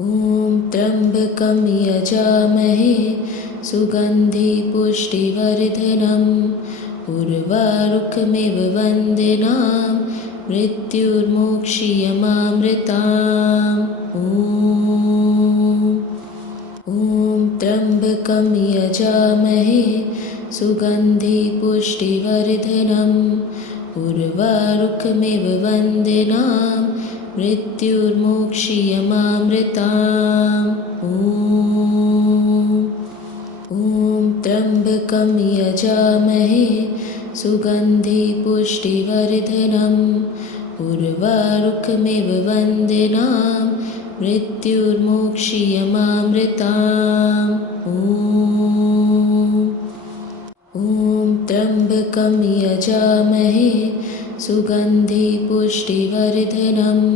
ॐ त्र्यम्बकं यजामहे सुगन्धि पुष्टिवर्धनम् उर्वारुकमिव वन्दिनां मृत्युर्मोक्षीयमामृताम्। ॐ त्र्यम्बकं यजामहे सुगन्धि पुष्टिवर्धनम् उर्वारुकमिव वन्दिनां मृत्युर्मोक्षीयमामृताम्। ॐ त्र्यम्बकं यजामहे सुगन्धि पुष्टिवर्धनम् उर्वारुकमिव वन्दिनां मृत्युर्मोक्षीयमामृताम्। ॐ त्र्यम्बकं यजामहे सुगन्धि पुष्टिवर्धनम्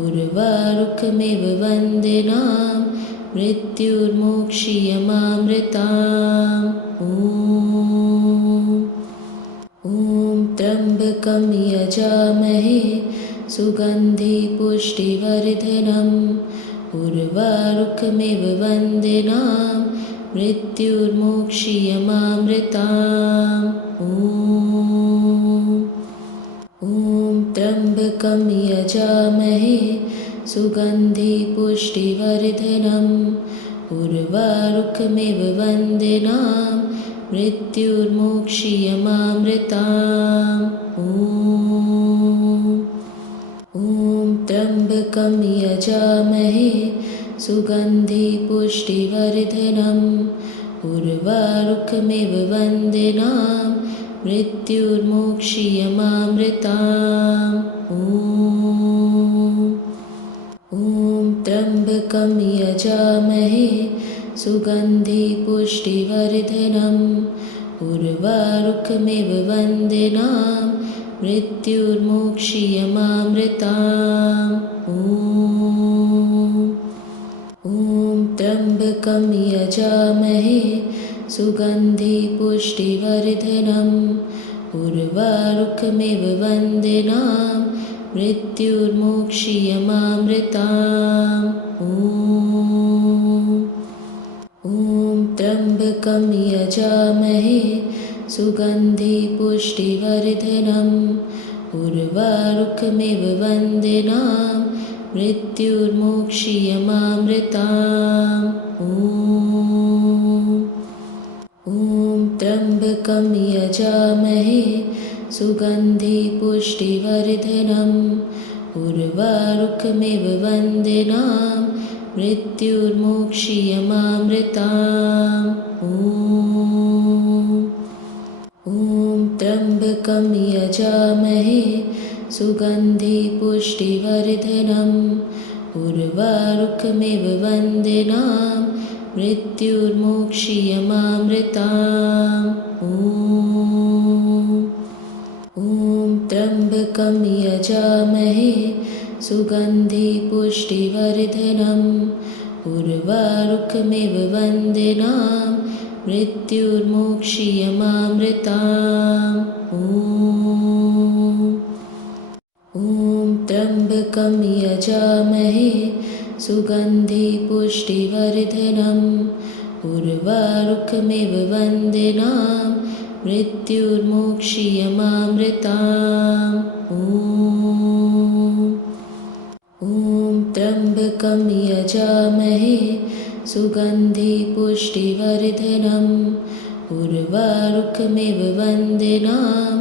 उर्वारुकमिव वन्दिनां मृत्युर्मोक्षीयमामृताम्। ॐ त्र्यम्बकं यजामहे सुगन्धि पुष्टिवर्धनम् उर्वारुकमिव वन्दिनां मृत्युर्मोक्षीयमामृताम्। ॐ त्र्यम्बकं यजामहे सुगन्धि पुष्टिवर्धनम् उर्वारुकमिव वन्दिनां मृत्युर्मोक्षीयमामृताम्। ॐ त्र्यम्बकं यजामहे सुगन्धि पुष्टिवर्धनम् उर्वारुकमिव वन्दिनां मृत्युर्मोक्षीयमामृताम्। ॐ त्र्यम्बकं यजामहे सुगन्धि पुष्टिवर्धनम् उर्वारुकमिव वन्दिनां मृत्युर्मोक्षीयमामृताम्। ॐ त्र्यम्बकं यजामहे सुगन्धि पुष्टिवर्धनम् उर्वारुकमिव वन्दिनां मृत्युर्मोक्षीयमामृताम्। ॐ त्र्यम्बकं यजामहे सुगन्धि पुष्टिवर्धनम् उर्वारुकमिव वन्दिनां मृत्युर्मोक्षीयमामृताम्। ॐ त्र्यम्बकं यजामहे सुगन्धि पुष्टिवर्धनम् उर्वारुकमिव वन्दिनां मृत्युर्मोक्षीयमामृताम्। ॐ त्र्यम्बकं यजामहे सुगन्धि पुष्टिवर्धनम् उर्वारुकमिव वन्दिनां मृत्युर्मोक्षीयमामृताम्। ॐ त्र्यम्बकं यजामहे सुगन्धि पुष्टिवर्धनम् उर्वारुकमिव वन्दिनां मृत्युर्मोक्षीयमामृताम्। ॐ त्र्यम्बकं यजामहे सुगन्धि पुष्टिवर्धनम् उर्वारुकमिव वन्दिनां मृत्युर्मोक्षीयमामृताम्। ॐ त्र्यम्बकं यजामहे सुगन्धि पुष्टिवर्धनम् उर्वारुकमिव वन्दिनां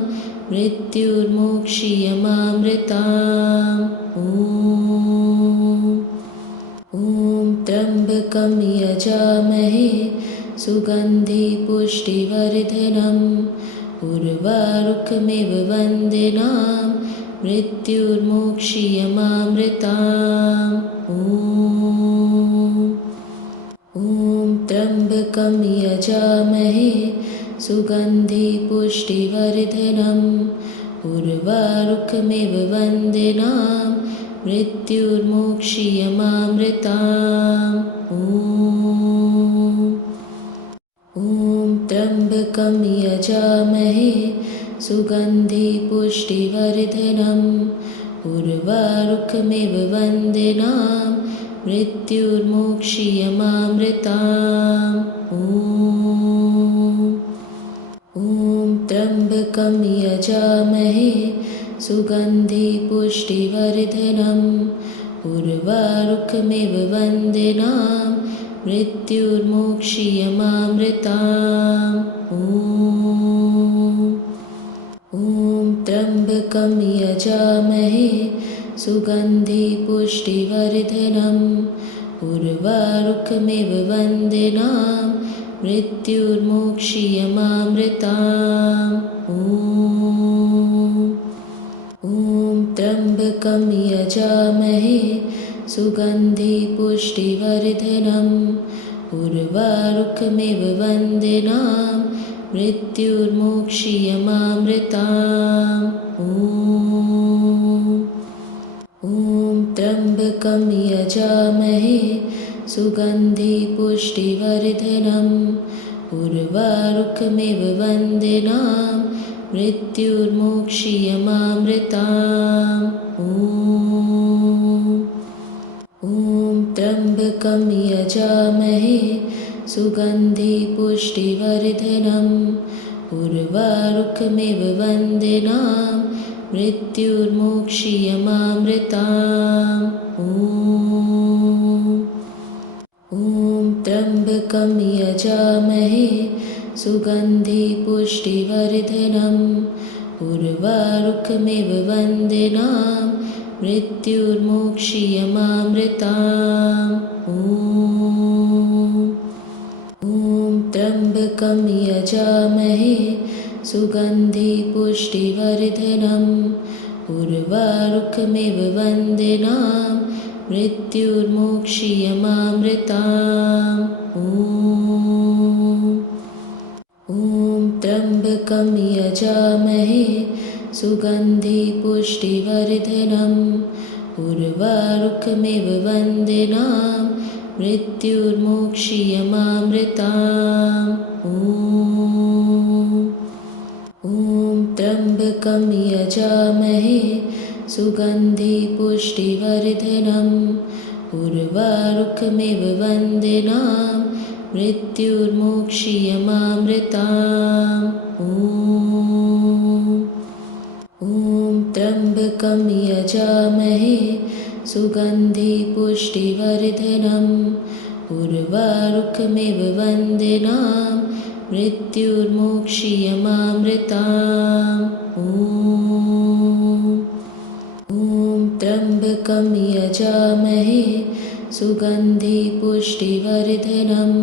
मृत्युर्मोक्षीयमामृताम्। ॐ त्र्यम्बकं यजामहे सुगन्धि पुष्टिवर्धनम् उर्वारुकमिव वन्दिनां मृत्युर्मोक्षीयमामृताम्। ॐ त्र्यम्बकं यजामहे सुगन्धि पुष्टिवर्धनम् उर्वारुकमिव वन्दिनां मृत्युर्मोक्षीयमामृताम्। ॐ त्र्यम्बकं यजामहे सुगन्धि पुष्टिवर्धनम् उर्वारुकमिव वन्दिनां मृत्युर्मोक्षीयमामृताम्। ॐ त्र्यम्बकं यजामहे सुगन्धि पुष्टिवर्धनम् उर्वारुकमिव वन्दिनां मृत्युर्मोक्षीयमामृताम्। ॐ त्र्यम्बकं यजामहे सुगन्धि पुष्टिवर्धनम् उर्वारुकमिव वन्दिनां मृत्युर्मोक्षीयमामृताम्। ॐ त्र्यम्बकं यजामहे सुगन्धि पुष्टिवर्धनम् उर्वारुकमिव वन्दिनां मृत्युर्मोक्षीयमामृताम्। ॐ त्र्यम्बकं यजामहे सुगन्धि पुष्टिवर्धनम् उर्वारुकमिव वन्दिनां मृत्युर्मोक्षीयमामृताम्। ॐ त्र्यम्बकं यजामहे सुगन्धि पुष्टिवर्धनम् उर्वारुकमिव वन्दिनां मृत्युर्मोक्षीयमामृताम्। ॐ त्र्यम्बकं यजामहे सुगन्धि पुष्टिवर्धनम् उर्वारुकमिव वन्दिनां मृत्युर्मोक्षीयमामृताम्। ॐ त्र्यम्बकं यजामहे सुगन्धि पुष्टिवर्धनम् उर्वारुकमिव वन्दिनां मृत्युर्मोक्षीयमामृताम्। ॐ त्र्यम्बकं यजामहे सुगन्धि पुष्टिवर्धनम् उर्वारुकमिव वन्दिनां मृत्युर्मोक्षीयमामृताम्। ॐ त्र्यम्बकं यजामहे सुगन्धि पुष्टिवर्धनम् उर्वारुकमिव वन्दिनां मृत्युर्मोक्षीयमामृताम्। ॐ त्र्यम्बकं यजामहे सुगन्धि पुष्टिवर्धनम् उर्वारुकमिव वन्दिनां मृत्युर्मोक्षीयमामृताम्। ॐ त्र्यम्बकं यजामहे सुगन्धि पुष्टिवर्धनम्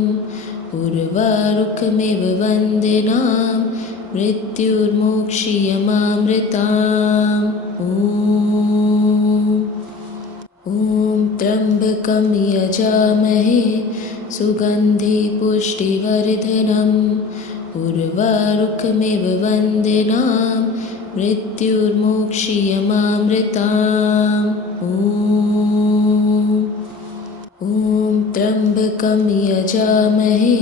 उर्वारुकमिव वन्दिनां मृत्युर्मोक्षीयमामृताम्। ॐ त्र्यम्बकं यजामहे सुगन्धि पुष्टिवर्धनम् उर्वारुकमिव वन्दिनां मृत्युर्मोक्षीयमामृताम्। ॐ त्र्यम्बकं यजामहे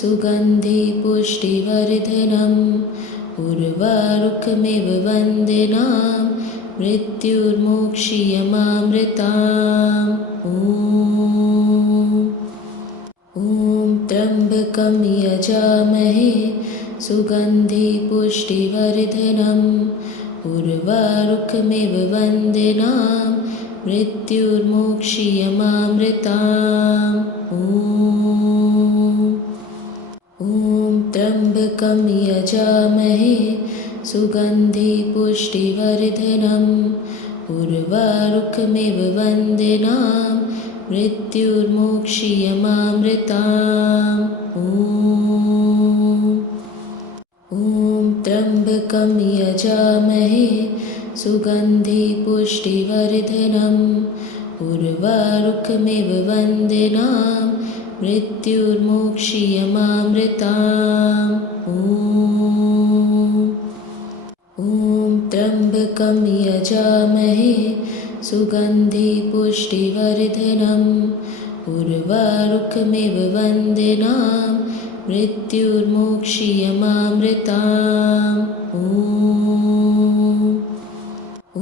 सुगन्धि पुष्टिवर्धनम् उर्वारुकमिव वन्दिनां मृत्युर्मोक्षीयमामृताम्। ॐ त्र्यम्बकं यजामहे सुगन्धि पुष्टिवर्धनम् उर्वारुकमिव वन्दिनां मृत्युर्मोक्षीयमामृताम्। ॐ त्र्यम्बकं यजामहे सुगन्धि पुष्टिवर्धनम् उर्वारुकमिव वन्दिनां मृत्युर्मोक्षीयमामृताम्। ॐ त्र्यम्बकं यजामहे सुगन्धि पुष्टिवर्धनम् उर्वारुकमिव वन्दिनां मृत्युर्मोक्षीयमामृताम्। ॐ त्र्यम्बकं यजामहे सुगन्धि पुष्टिवर्धनम् उर्वारुकमिव वन्दिनां मृत्युर्मोक्षीयमामृताम्। ॐ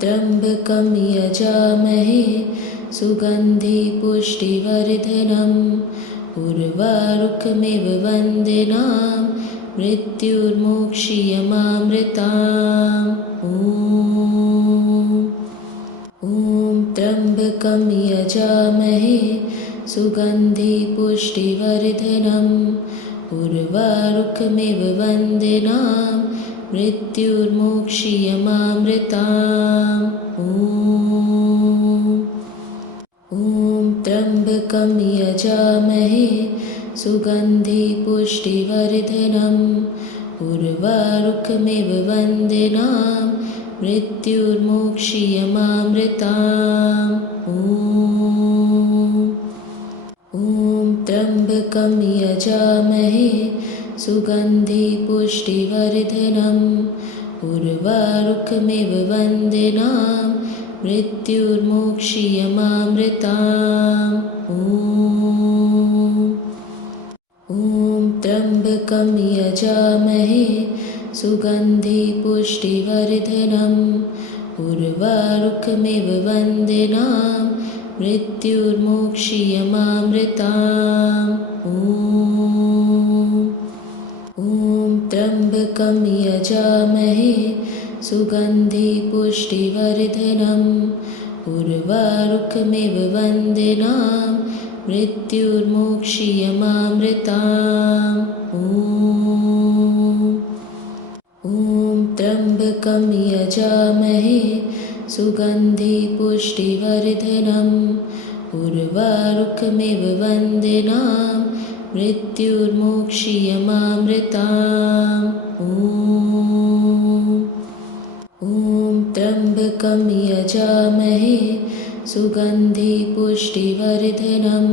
त्र्यम्बकं यजामहे सुगन्धिपुष्टिवर्धनम् उर्वारुकमिव वन्दिनां मृत्युर्मोक्षीयमामृताम् ॐ त्र्यम्बकं यजामहे सुगन्धिपुष्टिवर्धनम् उर्वारुकमिव वन्दिनां मृत्युर्मोक्षीयमामृताम् ॐ त्र्यम्बकं यजामहे सुगन्धिपुष्टिवर्धनम् उर्वारुकमिव वन्दिनां मृत्युर्मोक्षीयमामृताम् ॐ त्र्यम्बकं यजामहे सुगन्धिपुष्टिवर्धनम् उर्वारुकमिव वन्दिनां मृत्युर्मोक्षीयमामृताम् ॐ त्र्यम्बकं यजामहे सुगन्धिपुष्टिवर्धनम् उर्वारुकमिव वन्दिनां मृत्युर्मोक्षीयमामृताम् ॐ त्र्यम्बकं यजामहे सुगन्धिपुष्टिवर्धनम् उर्वारुकमिव वन्दिनां मृत्युर्मोक्षीयमामृताम् ॐ त्र्यम्बकं यजामहे सुगन्धिपुष्टिवर्धनम् उर्वारुकमिव वन्दिनां मृत्युर्मोक्षीयमामृताम् ॐ त्र्यम्बकं यजामहे सुगन्धिपुष्टिवर्धनम्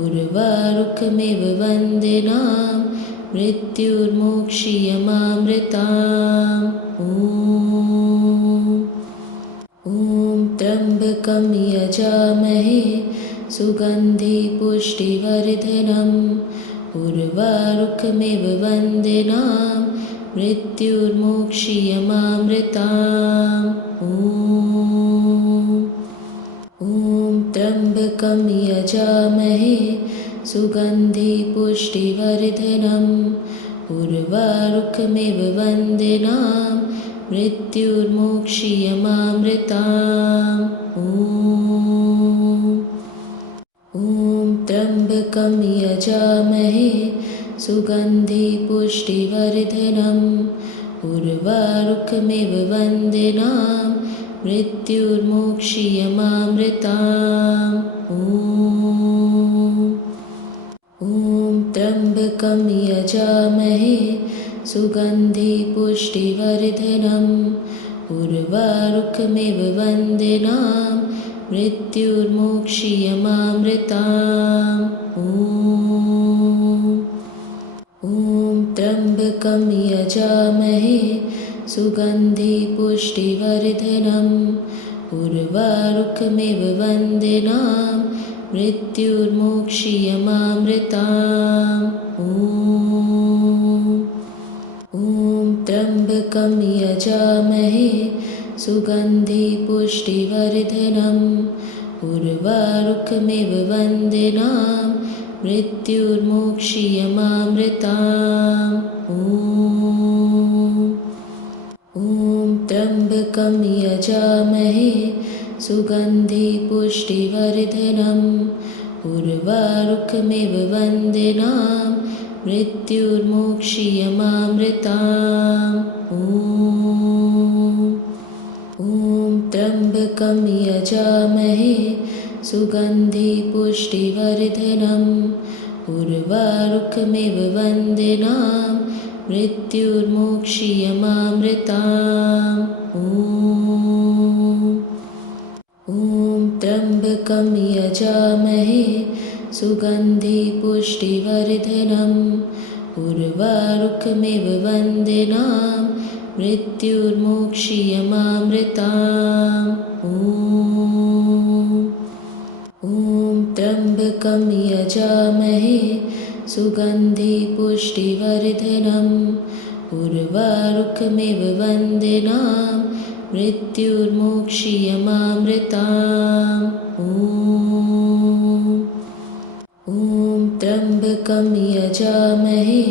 उर्वारुकमिव वन्दिनां मृत्युर्मोक्षीयमामृताम् ॐ त्र्यम्बकं यजामहे सुगन्धिपुष्टिवर्धनम् उर्वारुकमिव वन्दिनां मृत्युर्मोक्षीयमामृताम् ॐ त्र्यम्बकं यजामहे सुगन्धिपुष्टिवर्धनम् उर्वारुकमिव वन्दिनां मृत्युर्मोक्षीयमामृताम् ॐ त्र्यम्बकं यजामहे सुगन्धिपुष्टिवर्धनम् उर्वारुकमिव वन्दिनां मृत्युर्मोक्षीयमामृताम् ॐ त्र्यम्बकं यजामहे सुगन्धिपुष्टिवर्धनम् उर्वारुकमिव वन्दिनां मृत्युर्मोक्षीयमामृताम् ॐ त्र्यम्बकं यजामहे सुगन्धिपुष्टिवर्धनम् उर्वारुकमिव वन्दिनां मृत्युर्मोक्षीयमामृताम् ॐ त्र्यम्बकं यजामहे सुगन्धिपुष्टिवर्धनम् उर्वारुकमिव वन्दिनां मृत्युर्मोक्षीयमामृताम् ॐ त्र्यम्बकं यजामहे सुगन्धिपुष्टिवर्धनम् उर्वारुकमिव वन्दिनां मृत्युर्मोक्षीयमामृताम् ॐ त्र्यम्बकं यजामहे सुगन्धिपुष्टिवर्धनम् उर्वारुकमिव वन्दिनां मृत्युर्मोक्षीयमामृताम् ॐ त्र्यम्बकं यजामहे सुगन्धिपुष्टिवर्धनम् उर्वारुकमिव वन्दिनां मृत्युर्मोक्षीयमामृताम् ॐ त्र्यम्बकं यजामहे सुगन्धिपुष्टिवर्धनम् उर्वारुकमिव वन्दिनां मृत्युर्मोक्षीयमामृताम् ॐ त्र्यम्बकं यजामहे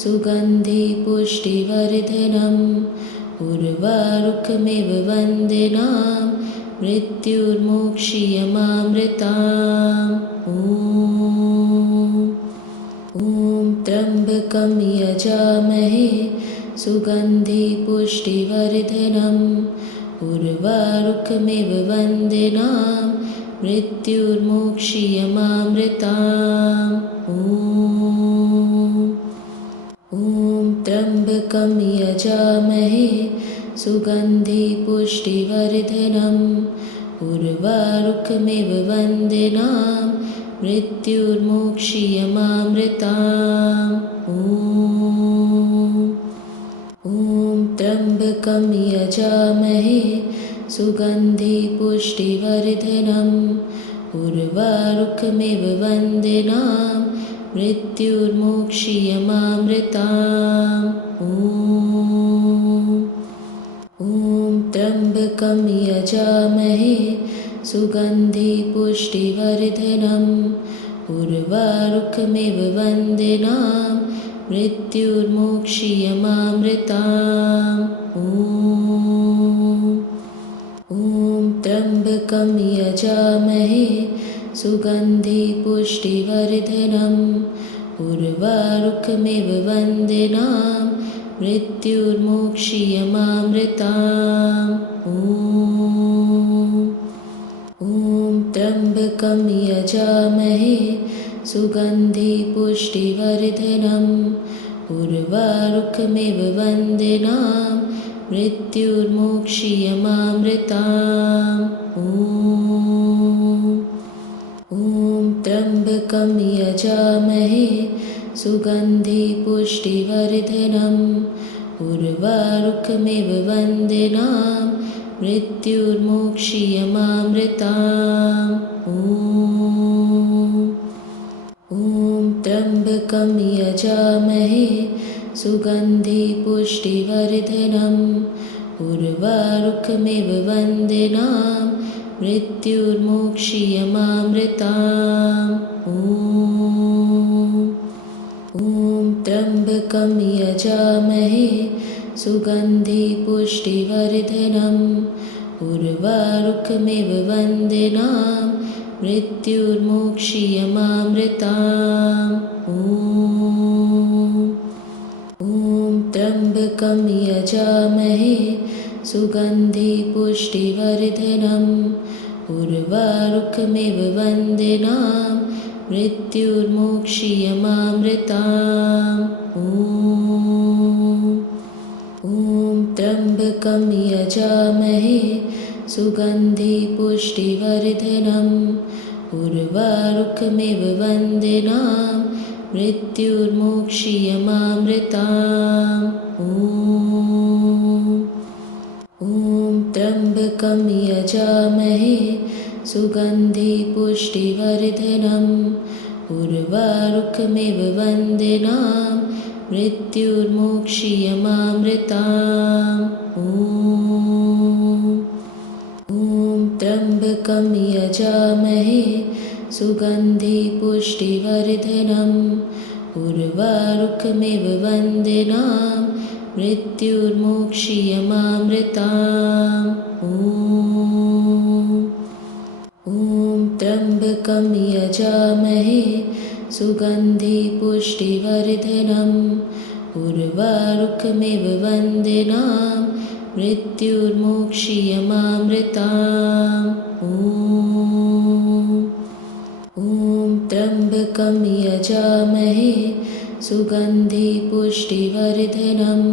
सुगन्धि पुष्टिवर्धनम् उर्वारुकमिव वन्दिनां मृत्युर्मोक्षीयमामृताम् ॐ त्र्यम्बकं यजामहे सुगन्धि पुष्टिवर्धनम् उर्वारुकमिव वन्दिनां मृत्युर्मोक्षीयमामृताम् ॐ त्र्यम्बकं यजामहे सुगन्धि पुष्टिवर्धनम् उर्वारुकमिव वन्दिनां मृत्युर्मोक्षीयमामृताम् ॐ त्र्यम्बकं यजामहे सुगन्धि पुष्टिवर्धनम् उर्वारुकमिव वन्दिनां मृत्युर्मोक्षीयमामृताम् ॐ त्र्यम्बकं यजामहे सुगन्धि पुष्टिवर्धनम् उर्वारुकमिव वन्दिनां मृत्युर्मोक्षीयमामृताम् ॐ त्र्यम्बकं यजामहे सुगन्धि पुष्टिवर्धनम् उर्वारुकमिव वन्दिनां मृत्युर्मोक्षीयमामृताम् ॐ त्र्यम्बकं यजामहे सुगन्धि पुष्टिवर्धनम् उर्वारुकमिव वन्दिनां मृत्युर्मोक्षीयमामृताम् ॐ त्र्यम्बकं यजामहे सुगन्धि पुष्टिवर्धनम् उर्वारुकमिव वन्दिनां मृत्युर्मोक्षीयमामृताम् ॐ त्र्यम्बकं यजामहे सुगन्धि पुष्टिवर्धनम् उर्वारुकमिव वन्दिनां मृत्युर्मोक्षीयमामृताम् ॐ त्र्यम्बकं यजामहे सुगन्धि पुष्टिवर्धनम् उर्वारुकमिव वन्दिनां मृत्युर्मोक्षीयमामृताम् ॐ त्र्यम्बकं यजामहे सुगन्धि पुष्टिवर्धनम् उर्वारुकमिव वन्दिनां मृत्युर्मोक्षीयमामृताम् ॐ त्र्यम्बकं यजामहे सुगन्धि पुष्टिवर्धनम् उर्वारुकमिव वन्दिनां मृत्युर्मोक्षीयमामृताम् ॐ त्र्यम्बकं यजामहे सुगन्धि पुष्टिवर्धनम् उर्वारुकमिव वन्दिनां मृत्युर्मोक्षीयमामृताम् ॐ त्र्यम्बकं यजामहे सुगन्धि पुष्टिवर्धनम् उर्वारुकमिव वन्दिनां मृत्युर्मोक्षीयमामृताम् ॐ त्र्यम्बकं यजामहे सुगन्धि पुष्टिवर्धनम् उर्वारुकमिव वन्दिनां मृत्युर्मोक्षीयमामृताम् ॐ त्र्यम्बकं यजामहे सुगन्धि पुष्टिवर्धनम्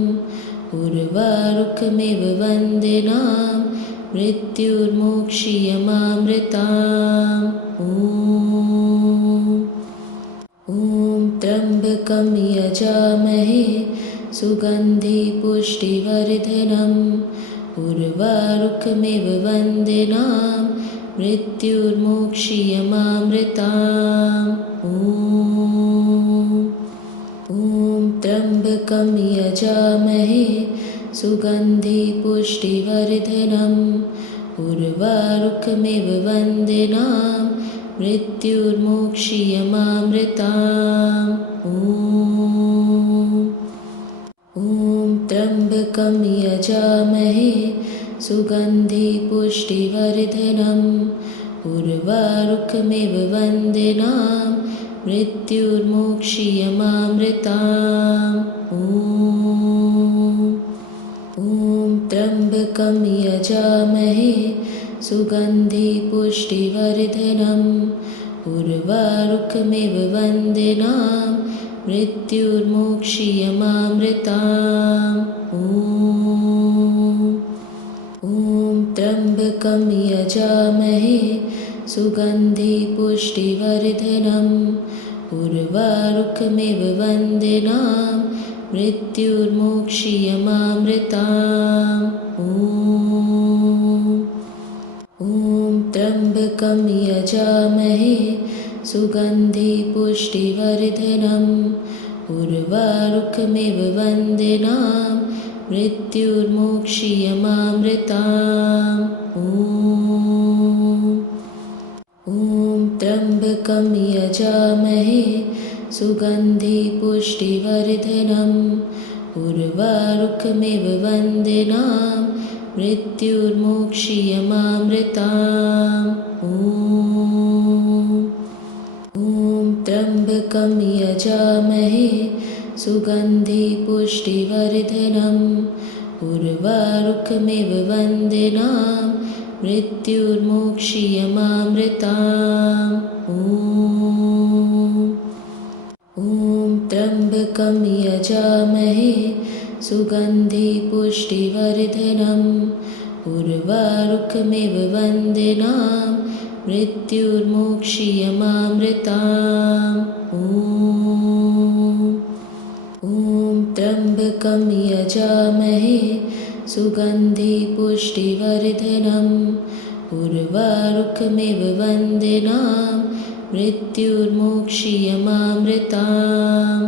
उर्वारुकमिव वन्दिनां मृत्युर्मोक्षीयमामृताम् ॐ त्र्यम्बकं यजामहे सुगन्धि पुष्टिवर्धनम् उर्वारुकमिव वन्दिनां मृत्युर्मोक्षीयमामृताम् ॐ त्र्यम्बकं यजामहे सुगन्धि पुष्टिवर्धनम् उर्वारुकमिव वन्दिनां मृत्युर्मोक्षीयमामृताम् ॐ त्र्यम्बकं यजामहे सुगन्धि पुष्टिवर्धनम् उर्वारुकमिव वन्दिनां मृत्युर्मोक्षीयमामृताम् ॐ त्र्यम्बकं यजामहे सुगन्धि पुष्टिवर्धनम् उर्वारुकमिव वन्दिनां मृत्युर्मोक्षीयमामृताम् ॐ त्र्यम्बकं यजामहे सुगन्धि पुष्टिवर्धनम् उर्वारुकमिव वन्दिनां मृत्युर्मोक्षीयमामृताम् ॐ त्र्यम्बकं यजामहे सुगन्धि पुष्टिवर्धनम् उर्वारुकमिव वन्दिनां मृत्युर्मोक्षीयमामृताम् ॐ त्र्यम्बकं यजामहे सुगन्धि पुष्टिवर्धनम् उर्वारुकमिव वन्दिनां मृत्युर्मोक्षीयमामृताम् ॐ त्र्यम्बकं यजामहे सुगन्धि पुष्टिवर्धनम् उर्वारुकमिव वन्दिनां मृत्युर्मोक्षीयमामृताम् ॐ त्र्यम्बकं यजामहे सुगन्धि पुष्टिवर्धनम् उर्वारुकमिव वन्दिनां मृत्युर्मोक्षीयमामृताम् ॐ त्र्यम्बकं यजामहे सुगन्धि पुष्टिवर्धनम् उर्वारुकमिव वन्दिनां मृत्युर्मोक्षीयमामृताम्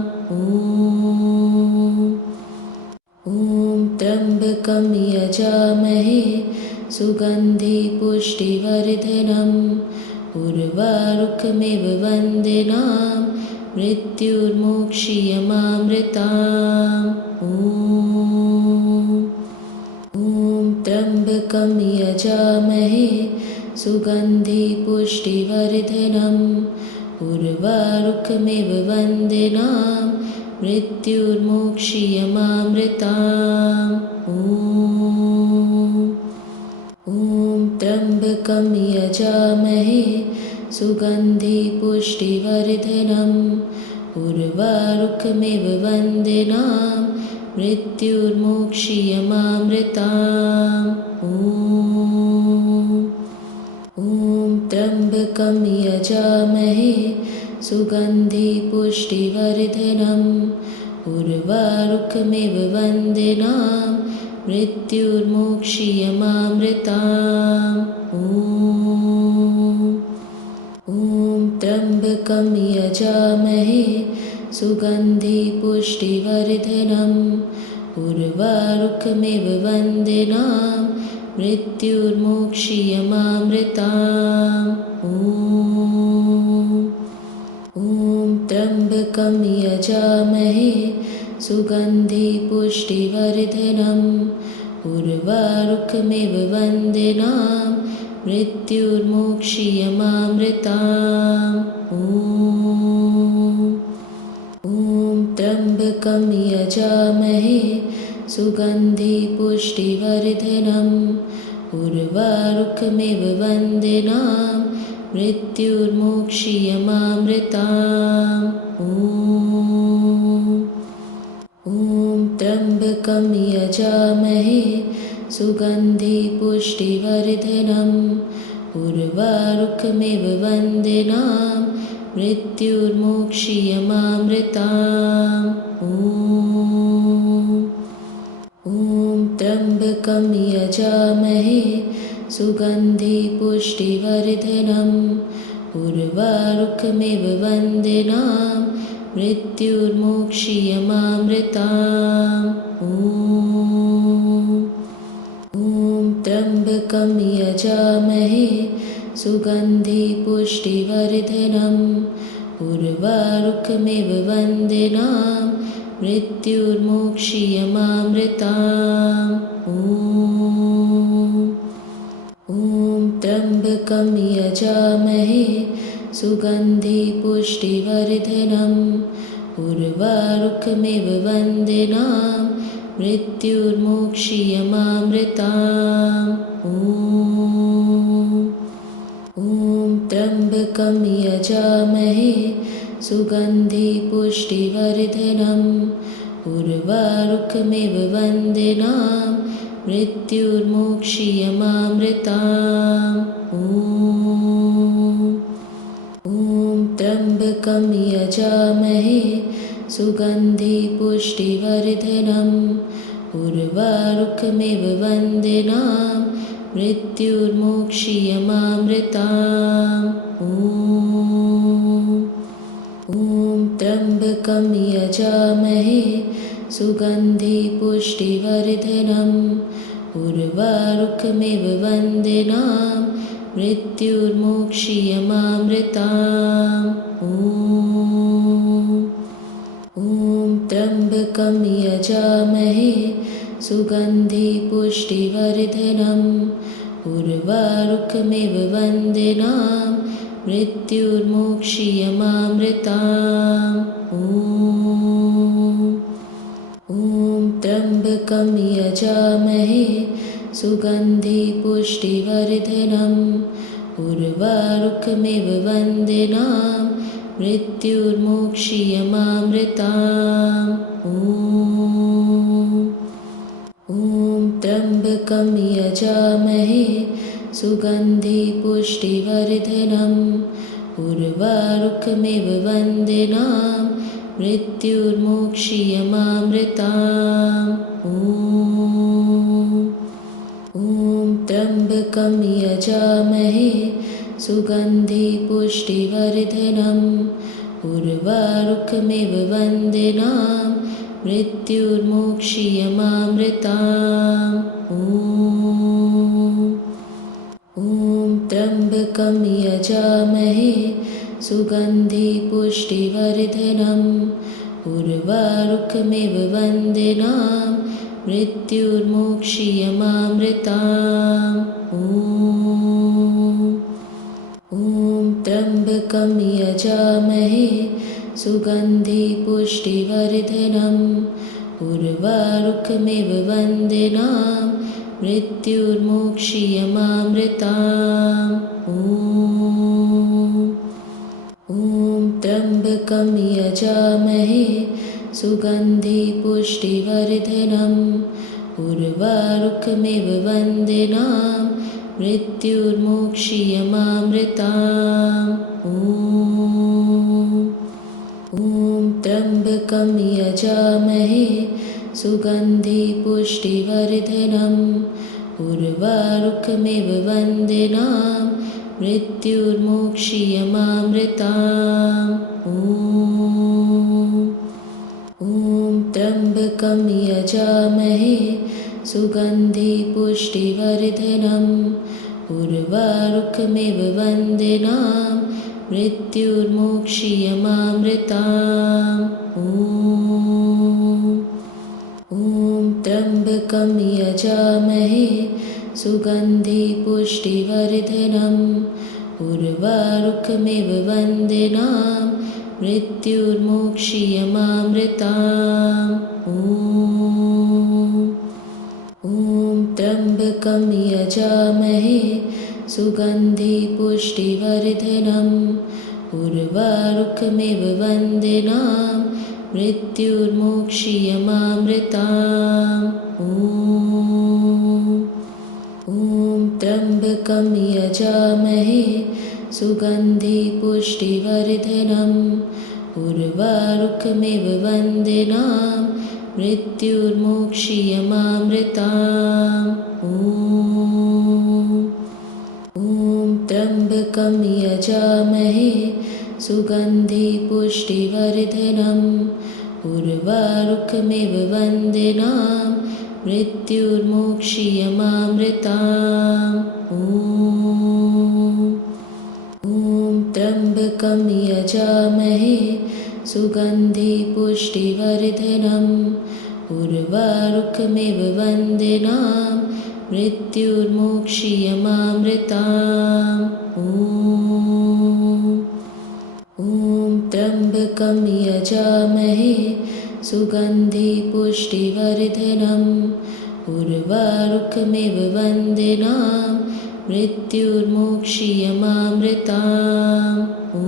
ॐ त्र्यम्बकं यजामहे सुगन्धि पुष्टिवर्धनम् उर्वारुकमिव वन्दिनां मृत्युर्मोक्षीयमामृताम् ॐ त्र्यम्बकं यजामहे सुगन्धि पुष्टिवर्धनम् उर्वारुकमिव वन्दिनां मृत्युर्मोक्षीयमामृताम् ॐ त्र्यम्बकं यजामहे सुगन्धि पुष्टिवर्धनम् उर्वारुकमिव वन्दिनां मृत्युर्मोक्षीयमामृताम् ॐ त्र्यम्बकं यजामहे सुगन्धि पुष्टिवर्धनम् उर्वारुकमिव वन्दिनां मृत्युर्मोक्षीयमामृताम् ॐ त्र्यम्बकं यजामहे सुगन्धि पुष्टिवर्धनम् उर्वारुकमिव वन्दिनां मृत्युर्मोक्षीयमामृताम् ॐ त्र्यम्बकं यजामहे सुगन्धि पुष्टिवर्धनम् उर्वारुकमिव वन्दिनां मृत्युर्मोक्षीयमामृताम् ॐ त्र्यम्बकं यजामहे सुगन्धि पुष्टिवर्धनम् उर्वारुकमिव वन्दिनां मृत्युर्मोक्षीयमामृताम् ॐ त्र्यम्बकं यजामहे सुगन्धि पुष्टिवर्धनम् उर्वारुकमिव वन्दिनां मृत्युर्मोक्षीयमामृताम् ॐ त्र्यम्बकं यजामहे सुगन्धि पुष्टिवर्धनम् उर्वारुकमिव वन्दिनां मृत्युर्मोक्षीयमामृताम् ॐ त्र्यम्बकं यजामहे सुगन्धि पुष्टिवर्धनम् उर्वारुकमिव वन्दिनां मृत्युर्मोक्षीयमामृताम् ॐ त्र्यम्बकं यजामहे सुगन्धि पुष्टिवर्धनम् उर्वारुकमिव वन्दिनां मृत्युर्मोक्षीयमामृताम् ॐ त्र्यम्बकं यजामहे सुगन्धि पुष्टिवर्धनम् उर्वारुकमिव वन्दिनां मृत्युर्मोक्षीयमामृताम् ॐ त्र्यम्बकं यजामहे सुगन्धि पुष्टिवर्धनम् उर्वारुकमिव वन्दिनां मृत्युर्मोक्षीयमामृताम् ॐ त्र्यम्बकं यजामहे सुगन्धि पुष्टिवर्धनम् उर्वारुकमिव वन्दिनां मृत्युर्मोक्षीयमामृताम् ॐ त्र्यम्बकं यजामहे सुगन्धि पुष्टिवर्धनम् उर्वारुकमिव वन्दिनां मृत्युर्मोक्षीयमामृताम् ॐ त्र्यम्बकं यजामहे सुगन्धि पुष्टिवर्धनम् उर्वारुकमिव वन्दिनां मृत्युर्मोक्षीयमामृताम् ॐ त्र्यम्बकं यजामहे सुगन्धि पुष्टिवर्धनम् उर्वारुकमिव वन्दिनां मृत्युर्मोक्षीयमामृताम् ॐ त्र्यम्बकं यजामहे सुगन्धि पुष्टिवर्धनम् उर्वारुकमिव वन्दिनां मृत्युर्मोक्षीयमामृताम् ॐ त्र्यम्बकं यजामहे सुगन्धि पुष्टिवर्धनम् उर्वारुकमिव वन्दिनां मृत्युर्मोक्षीयमामृताम् ॐ त्र्यम्बकं यजामहे सुगन्धि पुष्टिवर्धनम् उर्वारुकमिव वन्दिनां मृत्युर्मोक्षीयमामृताम् ॐ त्र्यम्बकं यजामहे सुगन्धि पुष्टिवर्धनम् उर्वारुकमिव वन्दिनां मृत्युर्मोक्षीयमामृताम् ॐ त्र्यम्बकं यजामहे सुगन्धि पुष्टिवर्धनम् उर्वारुकमिव वन्दिनां मृत्युर्मोक्षीयमामृताम् ॐ त्र्यम्बकं यजामहे सुगन्धि पुष्टिवर्धनम् उर्वारुकमिव वन्दिनां मृत्युर्मोक्षीयमामृताम् ॐ त्र्यम्बकं यजामहे सुगन्धि पुष्टिवर्धनम् उर्वारुकमिव वन्दिनां मृत्युर्मोक्षीयमामृताम् ॐ त्र्यम्बकं यजामहे सुगन्धि पुष्टिवर्धनम् उर्वारुकमिव वन्दिनां मृत्युर्मोक्षीयमामृताम् ॐ त्र्यम्बकं यजामहे सुगन्धि पुष्टिवर्धनम् उर्वारुकमिव वन्दिनां मृत्युर्मोक्षीयमामृताम् ॐ त्र्यम्बकं यजामहे सुगन्धि पुष्टिवर्धनम् उर्वारुकमिव वन्दिनां मृत्युर्मोक्षीयमामृताम्। ॐ त्र्यम्बकं यजामहे सुगन्धि पुष्टिवर्धनम् उर्वारुकमिव वन्दिनाम् मृत्युर्मोक्षीयमामृताम्। ॐ त्र्यम्बकं यजामहे सुगन्धि पुष्टिवर्धनम् उर्वारुकमिव वन्दिनाम् मृत्युर्मोक्षीयमामृताम्। ॐ